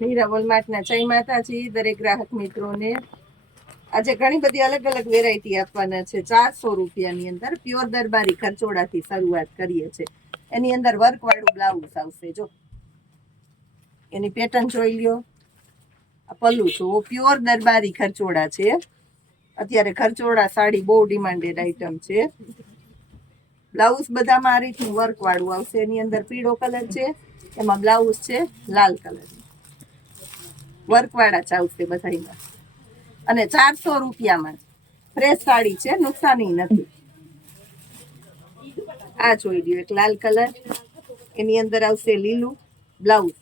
હીરામોલ માર્ટના જય માતાજી દરેક ગ્રાહક મિત્રોને। આજે ઘણી બધી અલગ અલગ વેરાયટી આપવાના છે। 400 રૂપિયાની અંદર પ્યોર દરબારી ખરચોડાથી શરૂઆત કરીએ છે। એની અંદર વર્ક વાળું બ્લાઉઝ આવશે। જો એની પેટર્ન જોઈ લ્યો। આ પલ્લું જુઓ, પ્યોર દરબારી ખરચોડા છે। અત્યારે ખરચોડા સાડી બહુ ડિમાન્ડેડ આઈટમ છે। બ્લાઉઝ બધામાં આ રીતનું વર્ક વાળું આવશે। એની અંદર પીળો કલર છે, એમાં બ્લાઉઝ છે લાલ કલર, વર્ક વાળા જ આવશે બધામાં। અને 400 રૂપિયામાં ફ્રેશ સાડી છે, નુકસાની નથી। આ જોઈ લ્યો, એક લાલ કલર, એની અંદર આવશે લીલું બ્લાઉઝ।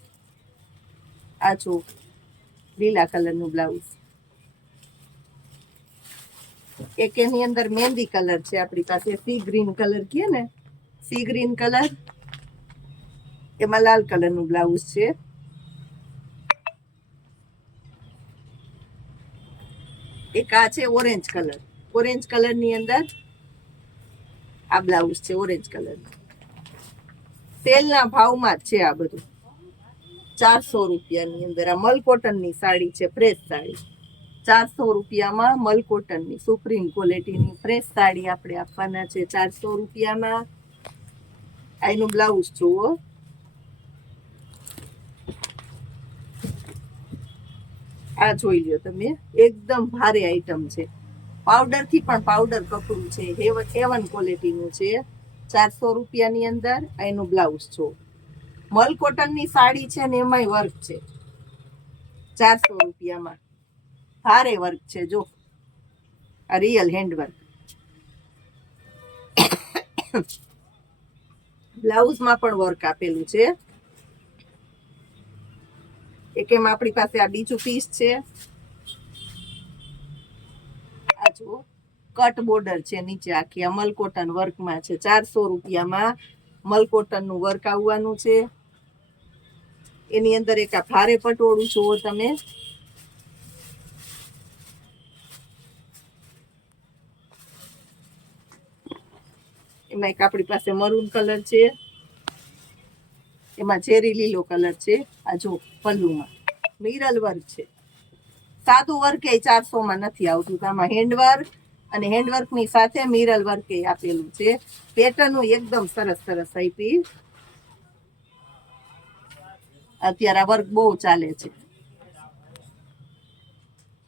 આ જો લીલા કલરનું બ્લાઉઝ, એક એની અંદર મહેંદી કલર છે આપણી પાસે, સી ગ્રીન કલર કહે ને, સી ગ્રીન કલર, એમાં લાલ કલરનું બ્લાઉઝ છે। એક આ છે ઓરેન્જ કલર, ઓરેન્જ કલરની અંદર આ બ્લાઉઝ છે ઓરેન્જ કલર। સેલના ભાવમાં જ છે આ બધું। 400 રૂપિયાની અંદર આ મલ કોટનની સાડી છે, ફ્રેશ સાડી। 400 રૂપિયામાં મલ કોટનની સુપ્રીમ ક્વોલિટીની ફ્રેશ સાડી આપણે આપવાના છે 400 રૂપિયામાં। આ એનું બ્લાઉઝ જુઓ, આ જોઈ લ્યો તમે, એકદમ ભારે આઈટમ છે। પાવડર થી પણ પાવડર કપડું છે, A1 ક્વોલિટીનું છે। 400 રૂપિયાની અંદર એનું બ્લાઉઝ જો, મલ કોટનની સાડી છે ને એમાંય વર્ક છે। 400 રૂપિયામાં ભારે વર્ક છે, જો આ રિયલ હેન્ડવર્ક। બ્લાઉઝમાં પણ વર્ક આપેલું છે। એક એમ આપણી પાસે આ બીજું પીસ છે। આ જો કટ બોર્ડર છે નીચે આખી, આ મલ કોટન વર્કમાં છે। 400 રૂપિયામાં મલ કોટનનું વર્ક આવવાનું છે। એની અંદર એક આ ભારે પટોળું જુઓ તમે, એમાં એક આપણી પાસે મરૂન કલર છે, એમાં ચેરી લીલો કલર છે। આ જો પલ્લુમાં મિરર વર્ક છે, સાદું વર્ક એ 400 માં નથી આવતું, આમાં હેન્ડવર્ક અને હેન્ડવર્કની સાથે મિરર વર્ક એ આપેલું છે। પેટર્ન એકદમ સરસ સરસ આપી, અત્યારે આ વર્ક બહુ ચાલે છે।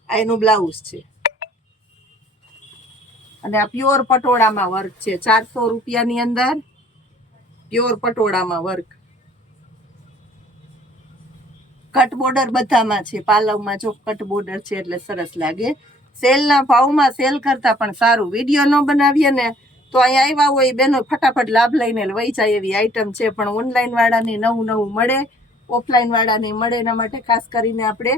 આ એનું બ્લાઉઝ છે, અને આ પ્યોર પટોળામાં વર્ક છે। 400 રૂપિયાની અંદર પ્યોર પટોળામાં વર્ક, કટ બોર્ડર બધામાં છે। પાલવમાં જો કટ બોર્ડર છે એટલે સરસ લાગે। સેલના ભાવમાં સેલ કરતા પણ સારું। વિડીયો ન બનાવીએ ને તો અહીંયા આવ્યા હોય બેનો ફટાફટ લાભ લઈને વહી જાય એવી આઈટમ છે, પણ ઓનલાઈન વાળાને નવું નવું મળે, ઓફલાઈન વાળાને મળે, એના માટે ખાસ કરીને આપણે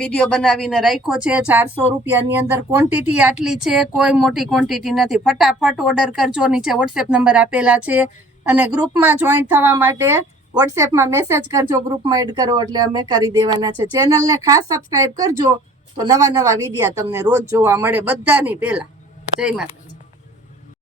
વિડીયો બનાવીને રાખ્યો છે। 400 રૂપિયાની અંદર ક્વોન્ટિટી આટલી છે, કોઈ મોટી ક્વોન્ટિટી નથી। ફટાફટ ઓર્ડર કરજો, નીચે વોટ્સએપ નંબર આપેલા છે। અને ગ્રુપમાં જોઈન થવા માટે વોટ્સએપમાં મેસેજ કરજો, ગ્રુપમાં એડ કરો એટલે અમે કરી દેવાના છે। ચેનલને ખાસ સબસ્ક્રાઇબ કરજો, તો નવા નવા વિડીયા તમને રોજ જોવા મળે બધાની પહેલા। જય માતાજી।